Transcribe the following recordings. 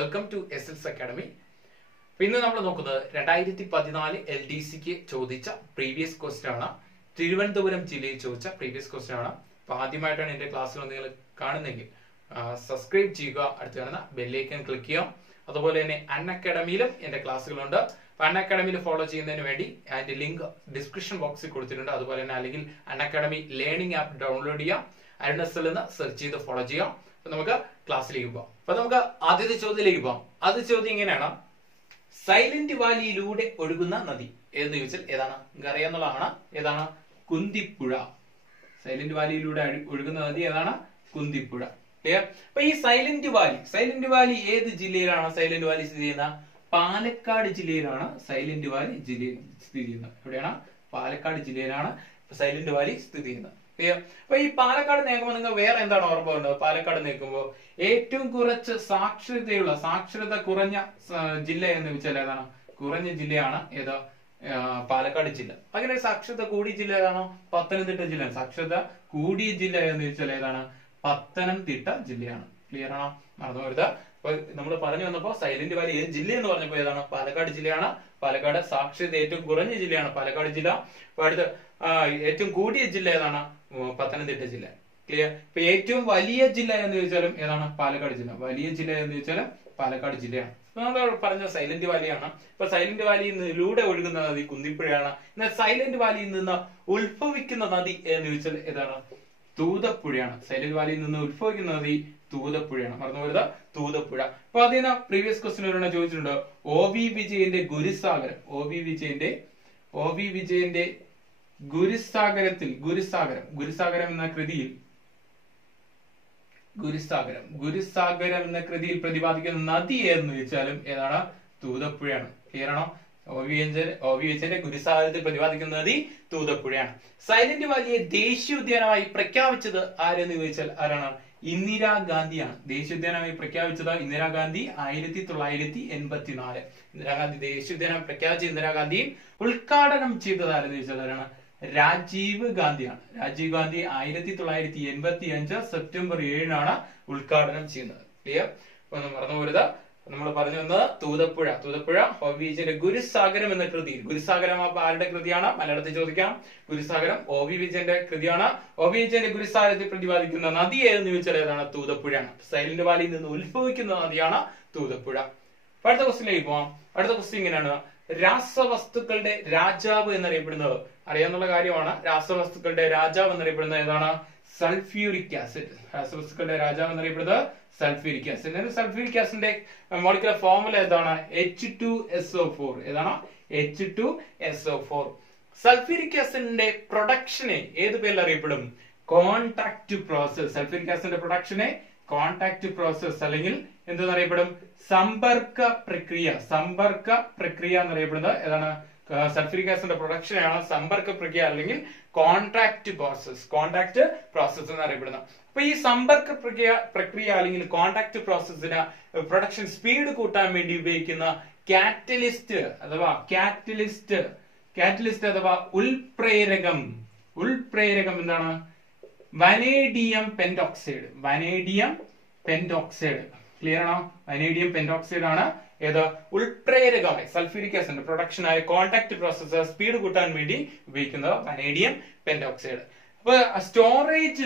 Welcome to എസ്എൽസ് academy. ഇന്ന് നമ്മൾ നോക്കുന്നത് 2014 LDCക്ക് ചോദിച്ച പ്രീവിയസ് ക്വസ്റ്റ്യൻ ആണ്. തിരുവനന്തപുരം ജില്ലയിൽ ചോദിച്ച പ്രീവിയസ് ക്വസ്റ്റ്യൻ ആണ്. അപ്പൊ ആദ്യമായിട്ടാണ് എന്റെ ക്ലാസ്സുകൾ നിങ്ങൾ കാണുന്നെങ്കിൽ സബ്സ്ക്രൈബ് ചെയ്യുക, അടുത്ത് കാണുന്ന ബെല്ലൈക്കൺ ക്ലിക്ക് ചെയ്യുക. അതുപോലെ തന്നെ അൺഅക്കാഡമിയിലും എന്റെ ക്ലാസ്സുകളുണ്ട്. അൺഅക്കാഡമിയിൽ ഫോളോ ചെയ്യുന്നതിന് വേണ്ടി അതിന്റെ ലിങ്ക് ഡിസ്ക്രിപ്ഷൻ ബോക്സിൽ കൊടുത്തിട്ടുണ്ട്. അതുപോലെ തന്നെ അല്ലെങ്കിൽ അൺഅക്കാഡമി ലേണിംഗ് ആപ്പ് ഡൗൺലോഡ് ചെയ്യാം, അരുണസിൽ നിന്ന് സെർച്ച് ചെയ്ത് ഫോളോ ചെയ്യാം. അപ്പൊ നമുക്ക് ക്ലാസ്സിലേക്ക് പോകാം. അപ്പൊ നമുക്ക് ആദ്യത്തെ ചോദ്യത്തിലേക്ക് പോകാം. ആദ്യ ചോദ്യം ഇങ്ങനെയാണ്: സൈലന്റ് വാലിയിലൂടെ ഒഴുകുന്ന നദി ഏതെന്ന് ചോദിച്ചാൽ ഏതാണ്? നിങ്ങൾക്ക് അറിയാവുന്നതാണ്. ഏതാണ്? കുന്തിപ്പുഴ. സൈലന്റ് വാലിയിലൂടെ ഒഴുകുന്ന നദി ഏതാണ്? കുന്തിപ്പുഴ. ക്ലിയർ? അപ്പൊ ഈ സൈലന്റ് വാലി ഏത് ജില്ലയിലാണ് സൈലന്റ് വാലി സ്ഥിതി ചെയ്യുന്നത്? പാലക്കാട് ജില്ലയിലാണ് സൈലന്റ് വാലി ജില്ലയിൽ സ്ഥിതി ചെയ്യുന്നത്. എവിടെയാണ്? പാലക്കാട് ജില്ലയിലാണ് സൈലന്റ് വാലി സ്ഥിതി ചെയ്യുന്നത്. അപ്പൊ ഈ പാലക്കാട് നിൽക്കുമ്പോൾ നിങ്ങൾ വേറെ എന്താണ് ഓർമ്മ വരുന്നത്? പാലക്കാട് നിൽക്കുമ്പോൾ ഏറ്റവും കുറച്ച് സാക്ഷരത കുറഞ്ഞ ജില്ല എന്ന് വെച്ചാൽ ഏതാണ്? കുറഞ്ഞ ജില്ലയാണ് ഏതാ? പാലക്കാട് ജില്ല. അങ്ങനെ സാക്ഷരത കൂടിയ ജില്ല ഏതാണോ? പത്തനംതിട്ട ജില്ല. സാക്ഷരത കൂടിയ ജില്ല എന്ന് വെച്ചാൽ ഏതാണ്? പത്തനംതിട്ട ജില്ലയാണ്. ക്ലിയർ ആണോ? മറന്നു വരുത്. അപ്പൊ നമ്മൾ പറഞ്ഞു വന്നപ്പോ സൈലന്റ് വാലി ഏത് ജില്ല എന്ന് പറഞ്ഞപ്പോ ഏതാണ്? പാലക്കാട് ജില്ലയാണ്. പാലക്കാട് സാക്ഷരത ഏറ്റവും കുറഞ്ഞ ജില്ലയാണ് പാലക്കാട് ജില്ല. അപ്പൊ അടുത്ത് ഏറ്റവും കൂടിയ ജില്ല ഏതാണ്? പത്തനംതിട്ട ജില്ല. ക്ലിയർ? ഇപ്പൊ ഏറ്റവും വലിയ ജില്ല എന്ന് ചോദിച്ചാലും ഏതാണ്? പാലക്കാട് ജില്ല. വലിയ ജില്ല എന്ന് ചോദിച്ചാലും പാലക്കാട് ജില്ലയാണ്. നമ്മൾ പറഞ്ഞ സൈലന്റ് വാലിയാണ്. ഇപ്പൊ സൈലന്റ് വാലിയിൽ നിന്നിലൂടെ ഒഴുകുന്ന നദി കുന്തിപ്പുഴയാണ്. എന്നാൽ സൈലന്റ് വാലിയിൽ നിന്ന് ഉത്ഭവിക്കുന്ന നദി എന്ന് ചോദിച്ചാൽ ഏതാണ്? തൂതപ്പുഴയാണ്. സൈലന്റ് വാലിയിൽ നിന്ന് ഉത്ഭവിക്കുന്ന നദി തൂതപ്പുഴയാണ്. മറന്നു വരുന്നത് തൂതപ്പുഴ. അപ്പൊ അതിന് പ്രീവിയസ് ക്വസ്റ്റ്യൻ ഒരെണ്ണം ചോദിച്ചിട്ടുണ്ട്. OV വിജയന്റെ ഗുരുസാഗരം. OV വിജയന്റെ ഗുരുസാഗരം എന്ന കൃതിയിൽ പ്രതിപാദിക്കുന്ന നദി ഏതെന്ന് ചോദിച്ചാലും ഏതാണ്? തൂതപ്പുഴയാണ്. ക്ലിയർ ആണോ? OV വിജയന്റെ ഗുരുസാഗരത്തിൽ പ്രതിപാദിക്കുന്ന നദി തൂതപ്പുഴയാണ്. സൈലന്റ് വാലിയെ ദേശീയോദ്യാനമായി പ്രഖ്യാപിച്ചത് ആരെന്ന് ചോദിച്ചാൽ ആരാണ്? ഇന്ദിരാഗാന്ധിയാണ്. ദേശീയോദ്യാനമായി പ്രഖ്യാപിച്ചത് ഇന്ദിരാഗാന്ധി 1984. ഇന്ദിരാഗാന്ധി ദേശീയോദ്യാനം പ്രഖ്യാപിച്ച ഇന്ദിരാഗാന്ധിയും ഉദ്ഘാടനം ചെയ്തത് ആരെന്ന് ചോദിച്ചാൽ ആരാണ്? രാജീവ് ഗാന്ധിയാണ്. രാജീവ് ഗാന്ധി 1985 സെപ്റ്റംബർ 7 ഉദ്ഘാടനം ചെയ്യുന്നത്. ക്ലിയർ? മറന്നു പോരുത്. നമ്മൾ പറഞ്ഞു വന്നത് തൂതപ്പുഴ. OV വിജയന്റെ ഗുരുസാഗരം എന്ന കൃതിയിൽ. ഗുരുസാഗരം ആരുടെ കൃതിയാണ്? മലയാളത്തിൽ ചോദിക്കാം. ഗുരുസാഗരം OV വിജയന്റെ കൃതിയാണ്. OV വിജയന്റെ ഗുരുസാഗരത്തിൽ പ്രതിപാദിക്കുന്ന നദി ഏതെന്ന് ചോദിച്ചാൽ ഏതാണ്? തൂതപ്പുഴയാണ്. സൈലന്റ് വാലിയിൽ നിന്ന് ഉത്ഭവിക്കുന്ന നദിയാണ് തൂതപ്പുഴ. അടുത്ത ക്വസ്റ്റ്യനിലേക്ക് പോവാം. അടുത്ത ക്വസ്റ്റ്യൻ ഇങ്ങനെയാണ്: രാസവസ്തുക്കളുടെ രാജാവ് എന്നറിയപ്പെടുന്നത് അറിയാവുന്ന കാര്യമാണ്. രാസവസ്തുക്കളുടെ രാജാവ് എന്നറിയപ്പെടുന്നത് ഏതാണ്? Sulphuric acid. രാസവസ്തുക്കളുടെ രാജാവ് എന്നറിയപ്പെടുന്നത് സൾഫ്യൂരിക് ആസിഡ്. സൾഫ്യൂരിക് ആസിഡിന്റെ മോളിക്കുലർ ഫോർമുല ഏതാണ്? H2SO4. ഏതാണ്? H2SO4. സൾഫ്യൂരിക് ആസിഡിന്റെ പ്രൊഡക്ഷനെ ഏത് പേരിൽ അറിയപ്പെടും? Contact process. സൾഫ്യൂരിക് ആസിഡിന്റെ പ്രൊഡക്ഷനെ കോൺടാക്ട് പ്രോസസ് അല്ലെങ്കിൽ എന്തെന്നറിയപ്പെടും? സമ്പർക്ക പ്രക്രിയ എന്നറിയപ്പെടുന്നത് ഏതാണ്? സൾഫ്യൂരിക് ആസിഡിന്റെ പ്രൊഡക്ഷനാണ് സമ്പർക്ക പ്രക്രിയ അല്ലെങ്കിൽ കോൺടാക്ട് പ്രോസസ് എന്നറിയപ്പെടുന്നത്. അപ്പൊ ഈ സമ്പർക്ക പ്രക്രിയ അല്ലെങ്കിൽ കോൺടാക്ട് പ്രോസസ്സിന് പ്രൊഡക്ഷൻ സ്പീഡ് കൂട്ടാൻ വേണ്ടി ഉപയോഗിക്കുന്ന കാറ്റലിസ്റ്റ് അഥവാ ഉൽപ്രേരകം എന്താണ്? Vanadium pentoxide. ക്ലിയർ ആണോ? വനേഡിയം പെന്റോക്സൈഡ് ആണ് ഏത്? ഉൾപ്രേരകമായി സൾഫ്യൂരിക് ആസിഡിന്റെ പ്രൊഡക്ഷനായ കോൺടാക്ട് പ്രോസസ് സ്പീഡ് കൂട്ടാൻ വേണ്ടി ഉപയോഗിക്കുന്നത് വനേഡിയം പെന്റോക്സൈഡ്. അപ്പൊ സ്റ്റോറേജ്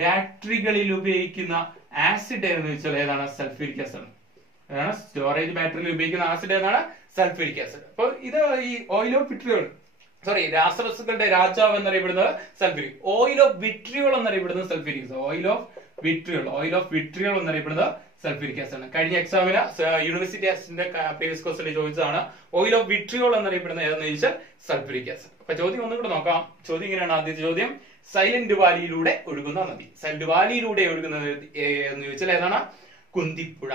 ബാറ്ററികളിൽ ഉപയോഗിക്കുന്ന ആസിഡ് എന്ന് വെച്ചാൽ ഏതാണ്? Sulphuric acid. അതാണ് സ്റ്റോറേജ് ബാറ്ററിയിൽ ഉപയോഗിക്കുന്ന ആസിഡ് ഏതാണ്? Sulphuric acid. അപ്പൊ ഇത് ഈ രാസവസ്തുക്കളുടെ രാജാവ് എന്നറിയപ്പെടുന്നത് സൾഫ്യൂരിക്. ഓയിൽ ഓഫ് വിട്രിയോൾ എന്നറിയപ്പെടുന്നത് സൾഫ്യൂരിക്. ഓയിൽ ഓഫ് വിട്രിയോൾ എന്നറിയപ്പെടുന്നത് സൾഫ്യൂരിക് ആസിഡ് ആണ്. കഴിഞ്ഞ എക്സാമിന് യൂണിവേഴ്സിറ്റി ആസിഡിന്റെ പ്രീവിയസ് ക്വസ്റ്റ്യൻ ചോദിച്ചതാണ്. ഓയിൽ ഓഫ് വിട്രിയോൾ എന്നറിയപ്പെടുന്നത് ഏതെന്ന് ചോദിച്ചാൽ സൾഫ്യൂരിക് ആസിഡ്. അപ്പൊ ചോദ്യം ഒന്നുകൂടെ നോക്കാം. ചോദ്യം ഇങ്ങനെയാണ്. ആദ്യത്തെ ചോദ്യം: സൈലന്റ് വാലിയിലൂടെ ഒഴുകുന്ന നദി. സൈലന്റ് വാലിയിലൂടെ ഒഴുകുന്ന എന്ന് ചോദിച്ചാൽ ഏതാണ്? കുന്തിപ്പുഴ.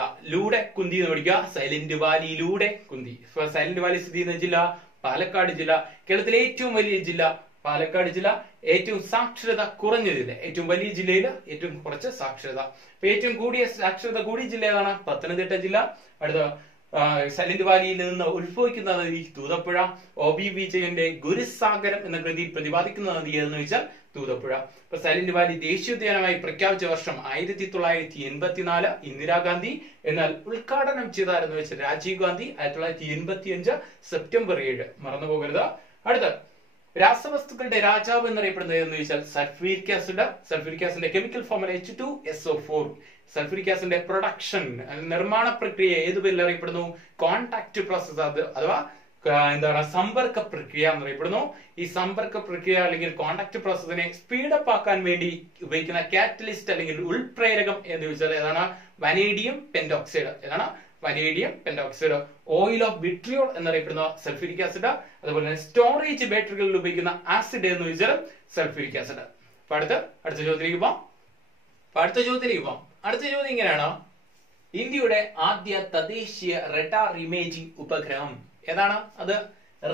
കുന്തി എന്ന് പഠിക്കുക. സൈലന്റ് വാലിയിലൂടെ കുന്തി. സൈലന്റ് വാലി സ്ഥിതി ചെയ്യുന്ന ജില്ല പാലക്കാട് ജില്ല. കേരളത്തിലെ ഏറ്റവും വലിയ ജില്ല പാലക്കാട് ജില്ല. ഏറ്റവും സാക്ഷരത കുറഞ്ഞ ജില്ല. ഏറ്റവും വലിയ ജില്ലയിൽ ഏറ്റവും കുറച്ച് സാക്ഷരത. ഏറ്റവും കൂടിയ സാക്ഷരത കൂടിയ ജില്ല ഏതാണ്? പത്തനംതിട്ട ജില്ല. അടുത്ത സൈലന്റ് വാലിയിൽ നിന്ന് ഉത്ഭവിക്കുന്ന നദി തൂതപ്പുഴ. OB വിജയന്റെ ഗുരുസാഗരം എന്ന കൃതിയിൽ പ്രതിപാദിക്കുന്ന നദി ഏതെന്ന് ചോദിച്ചാൽ തൂതപ്പുഴ. ഇപ്പൊ സൈലന്റ് വാലി ദേശീയോദ്യാനമായി പ്രഖ്യാപിച്ച വർഷം 1984, ഇന്ദിരാഗാന്ധി. എന്നാൽ ഉദ്ഘാടനം ചെയ്താരെന്ന് വെച്ചാൽ രാജീവ് ഗാന്ധി, 1985 സെപ്റ്റംബർ 7. മറന്നു പോകരുത്. അടുത്ത രാസവസ്തുക്കളുടെ രാജാവ് എന്നറിയപ്പെടുന്നത് എന്ന് ചോദിച്ചാൽ സൾഫ്യൂരിക് ആസിഡ്. സൾഫ്യൂരിക് ആസിഡിന്റെ കെമിക്കൽ ഫോർമുല H2SO4. സൾഫ്യൂരിക് ആസിഡിന്റെ പ്രൊഡക്ഷൻ നിർമ്മാണ പ്രക്രിയ ഏത് പേരിൽ അറിയപ്പെടുന്നു? കോൺടാക്ട് പ്രോസസ്, അഥവാ എന്താണ് സമ്പർക്ക പ്രക്രിയ എന്നറിയപ്പെടുന്നു. ഈ സമ്പർക്ക പ്രക്രിയ അല്ലെങ്കിൽ കോൺടാക്ട് പ്രോസസിനെ സ്പീഡപ്പ് ആക്കാൻ വേണ്ടി ഉപയോഗിക്കുന്ന കാറ്റലിസ്റ്റ് അല്ലെങ്കിൽ ഉൾപ്രേരകം എന്ന് ചോദിച്ചാൽ ഏതാണ്? Vanadium pentoxide. ഏതാണ്? Vanadium pentoxide. Oil of vitriol എന്നറിയപ്പെടുന്ന സൾഫ്യൂരിക് ആസിഡ്. അതുപോലെ തന്നെ സ്റ്റോറേജ് ബാറ്ററികളിൽ ഉപയോഗിക്കുന്ന ആസിഡ് എന്ന് ചോദിച്ചാൽ സൾഫ്യൂരിക് ആസിഡ്. അപ്പൊ അടുത്ത ചോദ്യത്തിലേക്ക് പോവാം. അടുത്ത ചോദ്യം ഇങ്ങനെയാണ്: ഇന്ത്യയുടെ ആദ്യ തദ്ദേശീയ റഡാർ ഇമേജിംഗ് ഉപഗ്രഹം ഏതാണ്? അത്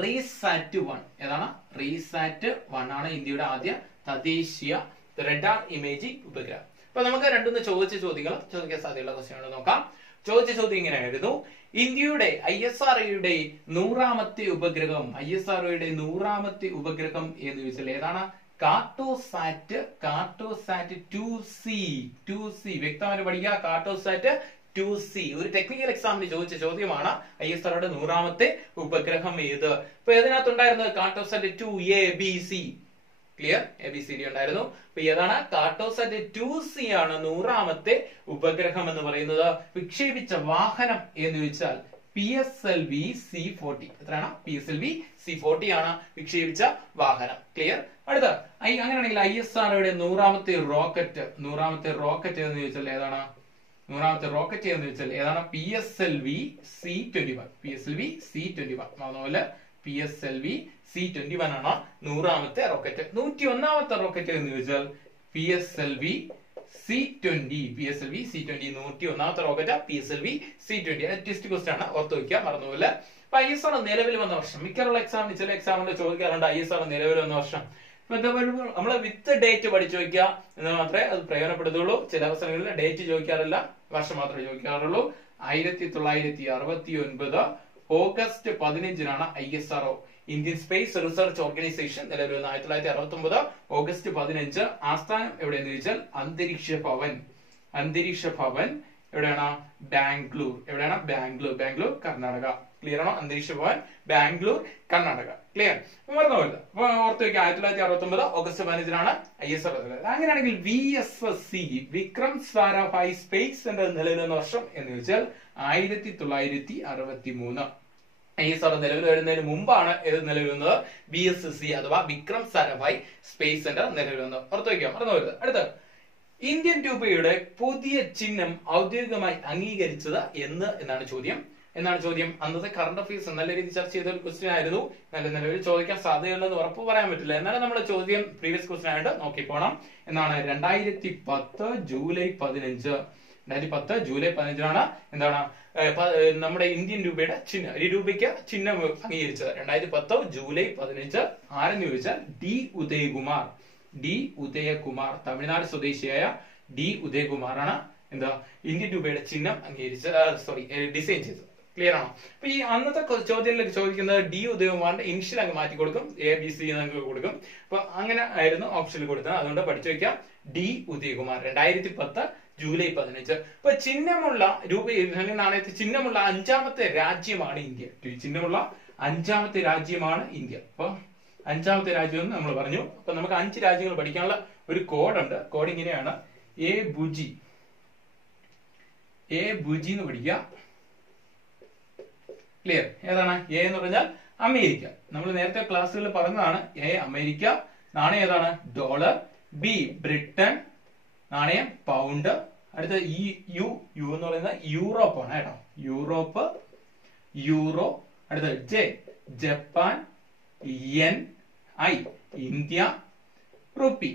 റീസാറ്റ്-1. ഏതാണ്? റീസാറ്റ്-1 ആണ് ഇന്ത്യയുടെ ആദ്യ തദ്ദേശീയ റഡാർ ഇമേജിംഗ് ഉപഗ്രഹം. അപ്പൊ നമുക്ക് രണ്ടുമൂന്ന് ചോദ്യങ്ങൾ ചോദിക്കാൻ സാധ്യതയുള്ള ക്വസ്റ്റ്യനുകൾ നോക്കാം. ചോദിച്ച ചോദ്യം ഇങ്ങനെയായിരുന്നു: ഇന്ത്യയുടെ ISROയുടെ 100ാമത്തെ ഉപഗ്രഹം. ISROയുടെ 100ാമത്തെ ഉപഗ്രഹം എന്ന് ചോദിച്ചാൽ ഏതാണ്? കാർട്ടോസാറ്റ് 2C. വ്യക്തമായിട്ട് പഠിക്കുക. കാർട്ടോസാറ്റ് 2C ഒരു ടെക്നിക്കൽ എക്സാമിന് ചോദിച്ച ചോദ്യമാണ്. ISROയുടെ 100ാമത്തെ ഉപഗ്രഹം ഏത്? അപ്പൊ ഇതിനകത്തുണ്ടായിരുന്നത് കാർട്ടോസാറ്റ് 2ABC. ക്ലിയർ? ABCD ഉണ്ടായിരുന്നു. അപ്പൊ ഏതാണ്? കാർട്ടോസാറ്റ് 2C ആണ് 100ാമത്തെ ഉപഗ്രഹം എന്ന് പറയുന്നത്. വിക്ഷേപിച്ച വാഹനം എന്ന് ചോദിച്ചാൽ PSLV C40. എത്രയാണ്? PSLV C40 ആണ് വിക്ഷേപിച്ച വാഹനം. ക്ലിയർ? അടുത്ത അങ്ങനെയാണെങ്കിൽ ISROയുടെ 100ാമത്തെ റോക്കറ്റ് എന്ന് ചോദിച്ചാൽ ഏതാണ്? 100ാമത്തെ റോക്കറ്റ് എന്ന് ചോദിച്ചാൽ ഏതാണ്? PSLV C21. PSLV C21. അതുപോലെ PSLV C21 ആണ് 100ാമത്തെ റോക്കറ്റ്. 101ാമത്തെ റോക്കറ്റ് എന്ന് ചോദിച്ചാൽ PSLV C20. PSLV C20 101ാമത്തെ rocket PSLV C20. Test question ആണ്, ഓർത്ത് വയ്ക്കുക, മറന്നുപോലെ. അപ്പൊ ISRO നിലവിൽ വന്ന വർഷം മിക്കുള്ള എക്സാമിന് ചില എക്സാമിന് ചോദിക്കാറുണ്ട് ISRO നിലവിൽ വന്ന വർഷം. നമ്മള് വിത്ത് ഡേറ്റ് പഠിച്ചു വെക്കുക എന്ന് മാത്രമേ അത് പ്രയോജനപ്പെടുത്തുള്ളൂ. ചില അവസരങ്ങളിൽ ഡേറ്റ് ചോദിക്കാറില്ല, വർഷം മാത്രമേ ചോദിക്കാറുള്ളൂ. 1969 August 15 ISRO Indian space research organisation നിലവിൽ വന്ന. 1969 ഓഗസ്റ്റ് 15. ആസ്ഥാനം എവിടെയെന്ന് ചോദിച്ചാൽ അന്തരീക്ഷ ഭവൻ എവിടെയാണ്? ബാംഗ്ലൂർ. എവിടെയാണ്? ബാംഗ്ലൂർ കർണാടക. ക്ലിയർ ആണോ? അന്തരീക്ഷ ഭവൻ ബാംഗ്ലൂർ കർണാടക. ക്ലിയർ? മറന്നുപോയില്ല. അപ്പൊ ഓർത്ത് വയ്ക്കുക. 1969 ഓഗസ്റ്റ് 15 ISRO. അങ്ങനെയാണെങ്കിൽ VSSC Vikram Sarabhai space centre നിലവിൽ വന്ന വർഷം എന്ന് ചോദിച്ചാൽ 1963. ISRO നിലവിൽ വരുന്നതിന് മുമ്പാണ് ഇത് നിലവിൽ വന്നത്. VSSC അഥവാ വിക്രം സാരാഭായ് സ്പേസ് സെന്റർ നിലവിൽ വന്നത്. ഓർത്ത് വയ്ക്കുക, മറന്നുപോയത്. അടുത്ത ഇന്ത്യൻ രൂപയുടെ പുതിയ ചിഹ്നം ഔദ്യോഗികമായി അംഗീകരിച്ചത് എന്നാണ് ചോദ്യം. അന്നത്തെ കറണ്ട് അഫയേഴ്സ് നല്ല രീതിയിൽ ചർച്ച ചെയ്ത ഒരു ക്വസ്റ്റ്യൻ ആയിരുന്നു. നിലവിൽ ചോദിക്കാൻ സാധ്യതയുണ്ടെന്ന് ഉറപ്പ് പറയാൻ പറ്റില്ല. എന്നാലും നമ്മുടെ ചോദ്യം പ്രീവിയസ് ക്വസ്റ്റ്യൻ ആയിട്ട് നോക്കിപ്പോണം. എന്നാണ് 2010 ജൂലൈ 15. 2010 ജൂലൈ 15 എന്താണ് നമ്മുടെ ഇന്ത്യൻ രൂപയുടെ ചിഹ്നം, ഈ രൂപയ്ക്ക് ചിഹ്നം അംഗീകരിച്ചത്. 2010 ജൂലൈ 15 ആരെന്ന് ചോദിച്ചാൽ ഉദയകുമാർ തമിഴ്നാട് സ്വദേശിയായ ഉദയകുമാറാണ് ഇന്ത്യൻ രൂപയുടെ ചിഹ്നം ഡിസൈൻ ചെയ്തത്. ക്ലിയർ ആണോ? അപ്പൊ ഈ അന്നത്തെ ചോദ്യത്തിൽ ചോദിക്കുന്നത് ഉദയകുമാറിന്റെ ഇനിഷ്യൽ അങ്ങ് മാറ്റി കൊടുക്കും, ABC എന്നൊക്കെ കൊടുക്കും. അപ്പൊ അങ്ങനെ ആയിരുന്നു ഓപ്ഷനിൽ കൊടുത്തത്. അതുകൊണ്ട് പഠിച്ചു വെക്കാം. ഉദയകുമാർ 2010 ജൂലൈ 15. അപ്പൊ ചിഹ്നമുള്ള നാണയത്തിൽ ചിഹ്നമുള്ള 5ാമത്തെ രാജ്യമാണ് ഇന്ത്യ. ചിഹ്നമുള്ള 5ാമത്തെ രാജ്യമാണ് ഇന്ത്യ. അപ്പൊ 5ാമത്തെ രാജ്യം എന്ന് നമ്മൾ പറഞ്ഞു. അപ്പൊ നമുക്ക് 5 രാജ്യങ്ങൾ പഠിക്കാനുള്ള ഒരു കോഡുണ്ട്. കോഡ് ഇങ്ങനെയാണ്: എ ബുജി എന്ന് പഠിക്കുക. ക്ലിയർ? ഏതാണ്? എ എന്ന് പറഞ്ഞാൽ അമേരിക്ക. നമ്മൾ നേരത്തെ ക്ലാസ്സുകളിൽ പറഞ്ഞതാണ്. A America. നാണയം ഏതാണ്? ഡോളർ. B Britain. നാണയം പൗണ്ട്. അടുത്ത യു എന്ന് പറയുന്നത് യൂറോപ്പ് ആണ് കേട്ടോ. യൂറോ. അടുത്ത ജപ്പാൻ. ഇന്ത്യ. റുപ്പി.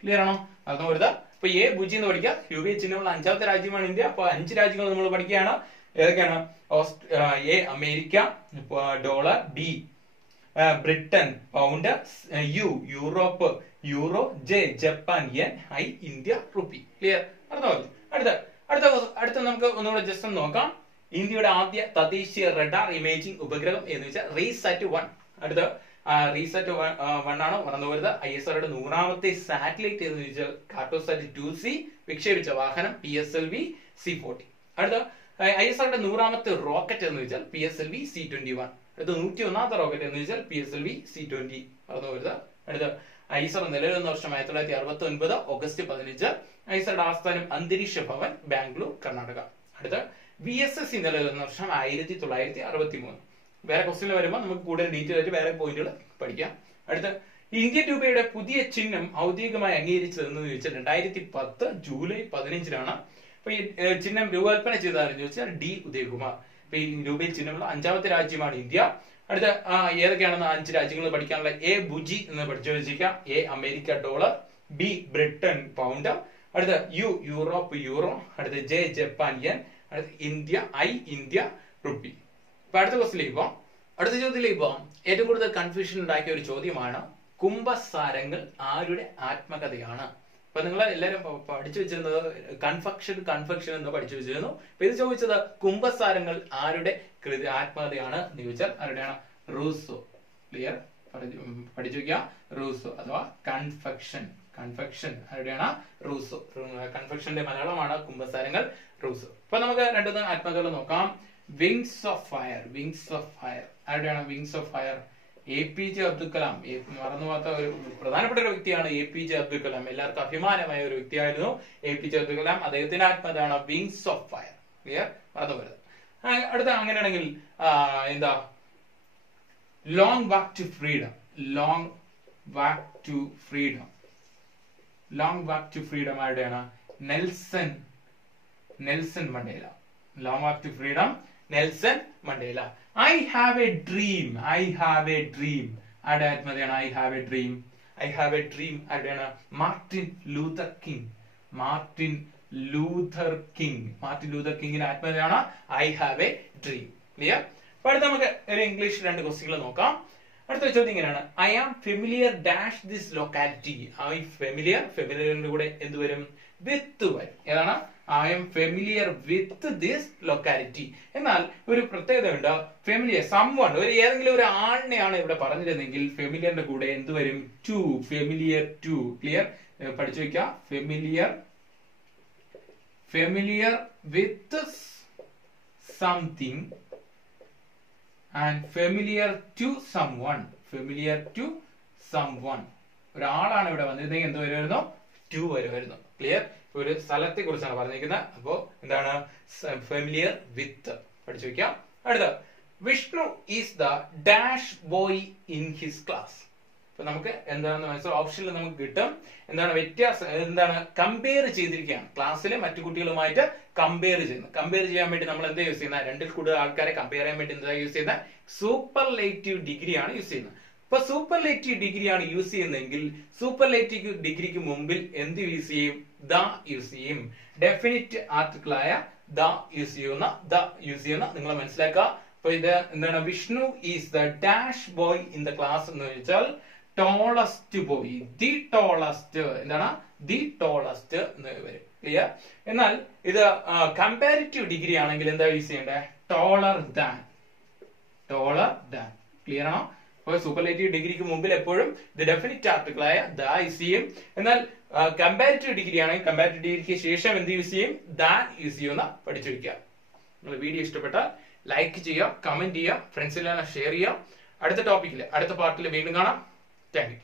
ക്ലിയർ ആണോ? അതൊന്നും വരുത്. അപ്പൊ എ ബുജി എന്ന് പഠിക്കുക. രൂപയെ ചിഹ്നമുള്ള 5ാമത്തെ രാജ്യമാണ് ഇന്ത്യ. അപ്പൊ 5 രാജ്യങ്ങൾ നമ്മൾ പഠിക്കുകയാണ്. ഏതൊക്കെയാണ്? A America, dollar. B Britain, pound. Europe, euro. Japan, India, rupee. Clear? അടുത്ത നമുക്ക് ഒന്നുകൂടെ ജസ്റ്റ് ഒന്ന് നോക്കാം. ഇന്ത്യയുടെ ആദ്യ തദ്ദേശീയ റഡാർ ഇമേജിംഗ് ഉപഗ്രഹം എന്ന് വെച്ചാൽ റീസാറ്റ് 1. അടുത്ത റീസാറ്റ് 1 ആണ് മറന്നു പോയത്. ISROയുടെ 100ാമത്തെ സാറ്റലൈറ്റ് എന്ന് വെച്ചാൽ കാർട്ടോസാറ്റ് 2C വിക്ഷേപിച്ച വാഹനം PSLV C40. അടുത്ത ISROയുടെ 100ാമത്തെ റോക്കറ്റ് എന്ന് വെച്ചാൽ PSLV C21. അടുത്ത 101ാമത്തെ റോക്കറ്റ് എന്ന് വെച്ചാൽ PSLV C20 മറന്നു പോയത്. അടുത്ത ISRO നിലവിൽ വന്ന വർഷം 1969 ഓഗസ്റ്റ് 15. ISROയുടെ ആസ്ഥാനം അന്തരീക്ഷ ഭവൻ ബാംഗ്ലൂർ കർണാടക. അടുത്ത VSSC നിലവിൽ വന്ന വർഷം 1963. വേറെ ക്വസ്റ്റ്യൻ വരുമ്പോൾ നമുക്ക് കൂടുതൽ ഡീറ്റെയിൽ ആയിട്ട് വേറെ പോയിന്റുകൾ പഠിക്കാം. അടുത്ത ഇന്ത്യൻ രൂപയുടെ പുതിയ ചിഹ്നം ഔദ്യോഗികമായി അംഗീകരിച്ചത് എന്ന് ചോദിച്ചാൽ 2010 ജൂലൈ 15. അപ്പൊ ഈ ചിഹ്നം രൂപകൽപ്പന ചെയ്താരെന്ന് ചോദിച്ചാൽ D ഉദയകുമാർ. അപ്പൊ ഈ രൂപയിൽ ചിഹ്നമുള്ള 5ാമത്തെ രാജ്യമാണ് ഇന്ത്യ. അടുത്ത ഏതൊക്കെയാണെന്ന് 5 രാജ്യങ്ങൾ പഠിക്കാനുള്ള A ബുജി എന്ന് പഠിച്ചു വെച്ചിരിക്കാം. A America dollar, B Britain pound, അടുത്ത U യൂറോപ്പ് യൂറോ, അടുത്ത J ജപ്പാൻ yen, അടുത്ത ഇന്ത്യ I ഇന്ത്യ റുപ്പി. അപ്പൊ അടുത്ത ക്വസ്റ്റിലേക്ക് പോവാം. അടുത്ത ചോദ്യത്തിലേക്ക് പോവാം. ഏറ്റവും കൂടുതൽ കൺഫ്യൂഷൻ ഉണ്ടാക്കിയ ഒരു ചോദ്യമാണ് കുംഭസാരങ്ങൾ ആരുടെ ആത്മകഥയാണ്? അപ്പൊ നിങ്ങൾ എല്ലാവരും പഠിച്ചു വെച്ചിരുന്നത് കൺഫെക്ഷൻ എന്ന് പഠിച്ചു വെച്ചിരുന്നു. അപ്പൊ ഇത് ചോദിച്ചത് കുംഭസാരങ്ങൾ ആരുടെ ആത്മകഥയാണ് എന്ന് ചോദിച്ചാൽ ആരുടെയാണ്? റൂസോ. ക്ലിയർ? പഠിച്ചു വെക്കുക. റൂസോ അഥവാ കൺഫെക്ഷൻ ആരുടെയാണ്? റൂസോ. കൺഫെക്ഷന്റെ മലയാളമാണ് കുംഭസാരങ്ങൾ. റൂസോ. അപ്പൊ നമുക്ക് 2 ആത്മകഥകൾ നോക്കാം. വിങ്സ് ഓഫ് ഫയർ ആരുടെയാണ്? Wings of fire APJ Abdul Kalam. മറന്നു പോകാത്ത ഒരു പ്രധാനപ്പെട്ട ഒരു വ്യക്തിയാണ് APJ അബ്ദുൽ കലാം. എല്ലാവർക്കും അഭിമാനമായ ഒരു വ്യക്തിയായിരുന്നു APJ അബ്ദുൽ കലാം. അദ്ദേഹത്തിന്റെ ആത്മകഥയാണ് വിങ്സ് ഓഫ് ഫയർ. ക്ലിയർ? മറന്നു പോകരുത്. അടുത്ത അങ്ങനെയാണെങ്കിൽ എന്താ? ലോങ് വാക്ക് ടു ഫ്രീഡം ആരുടെയാണ്? Nelson Mandela. Long walk to freedom Nelson Mandela. I have a dream ആരുടെ ആത്മകഥയാണ്? I have a dream ആരുടെയാണ്? മാർട്ടിൻ ലൂഥർ കിങ്ങിന്റെ ആത്മകഥയാണ് I have a dream. Clear? അപ്പൊ അടുത്ത നമുക്ക് ഒരു ഇംഗ്ലീഷ് 2 ക്വസ്റ്റ്യനുകൾ നോക്കാം. അടുത്ത ചോദ്യം ഇങ്ങനെയാണ്. I am familiar dash this locality. ഫെമിലിയറിന്റെ കൂടെ എന്ത് വരും? വിത്ത് വരും. ഏതാണ്? I am familiar with this locality. എന്നാൽ ഒരു പ്രത്യേകത ഉണ്ട്. ഫെമിലിയർ someone ഏതെങ്കിലും ഒരു ആളിനെയാണ് ഇവിടെ പറഞ്ഞിരുന്നെങ്കിൽ ഫെമിലിയറിന്റെ കൂടെ എന്ത് വരും? Familiar to. ക്ലിയർ? പഠിച്ചു വെക്കുക. Familiar with something and familiar to someone. ഒരാളാണ് ഇവിടെ വന്നിരുന്നെങ്കിൽ എന്ത് വരുമായിരുന്നു? ടു വരുമായിരുന്നു. ക്ലിയർ? ഒരു സ്ഥലത്തെ കുറിച്ചാണ് പറഞ്ഞിരിക്കുന്നത്. അപ്പോ എന്താണ്? Familiar with. പഠിച്ചു വെക്കാം. അടുത്ത Vishnu is the dash boy in his class. അപ്പൊ നമുക്ക് എന്താണെന്ന് മനസ്സിലാവും. ഓപ്ഷനിൽ നമുക്ക് കിട്ടും. എന്താണ് വ്യത്യാസം? എന്താണ്? കമ്പയർ ചെയ്തിരിക്കുകയാണ്. ക്ലാസ്സിലെ മറ്റു കുട്ടികളുമായിട്ട് കമ്പയർ ചെയ്യാൻ വേണ്ടി നമ്മൾ എന്താ യൂസ് ചെയ്യുന്നത്? 2ൽ കൂടുതൽ ആൾക്കാരെ കമ്പയർ ചെയ്യാൻ വേണ്ടി എന്താ യൂസ് ചെയ്യുന്നത്? സൂപ്പർലേറ്റീവ് ഡിഗ്രി ആണ് യൂസ് ചെയ്യുന്നത്. ഇപ്പൊ സൂപ്പർലേറ്റീവ് ഡിഗ്രി ആണ് യൂസ് ചെയ്യുന്നതെങ്കിൽ സൂപ്പർലേറ്റീവ് ഡിഗ്രിക്ക് മുമ്പിൽ എന്ത് യൂസ് ചെയ്യും? ദ യൂസ് ചെയ്യും. ഡെഫിനിറ്റ് ആർട്ടിക്കിൾ ആയ ദ യൂസ് ചെയ്യുന്ന നിങ്ങൾ മനസ്സിലാക്കുക. അപ്പൊ ഇത് എന്താണ്? Vishnu is the dash boy in the class എന്ന് വെച്ചാൽ ടോളസ്റ്റ് ബോയ്. The tallest. എന്താണ്? ദി ടോളസ്റ്റ് എന്ന് വരും. ക്ലിയർ? എന്നാൽ ഇത് കമ്പാരിറ്റീവ് ഡിഗ്രി ആണെങ്കിൽ എന്താ യൂസ് ചെയ്യേണ്ടത്? ടോളർ ദാൻ. ക്ലിയർ ആണോ? അപ്പോൾ സൂപ്പർലേറ്റീവ് ഡിഗ്രിക്ക് മുമ്പിൽ എപ്പോഴും ദി ഡെഫിനിറ്റ് ആർട്ടിക്കിൾ ആയ ദ യൂസ് ചെയ്യും. എന്നാൽ കമ്പാരിറ്റീവ് ഡിഗ്രി ആണെങ്കിൽ കമ്പാരിറ്റീവ് ഡിഗ്രിക്ക് ശേഷം എന്ത് യൂസ് ചെയ്യും? ദാൻ യൂസ് ചെയ്യുന്ന പഠിച്ചു വയ്ക്കുക. നിങ്ങൾ വീഡിയോ ഇഷ്ടപ്പെട്ടാൽ ലൈക്ക് ചെയ്യുക, കമന്റ് ചെയ്യുക, ഫ്രണ്ട്സിലെല്ലാം ഷെയർ ചെയ്യുക. അടുത്ത ടോപ്പിക്കിൽ അടുത്ത പാർട്ടിൽ വീണ്ടും കാണാം. Thank you.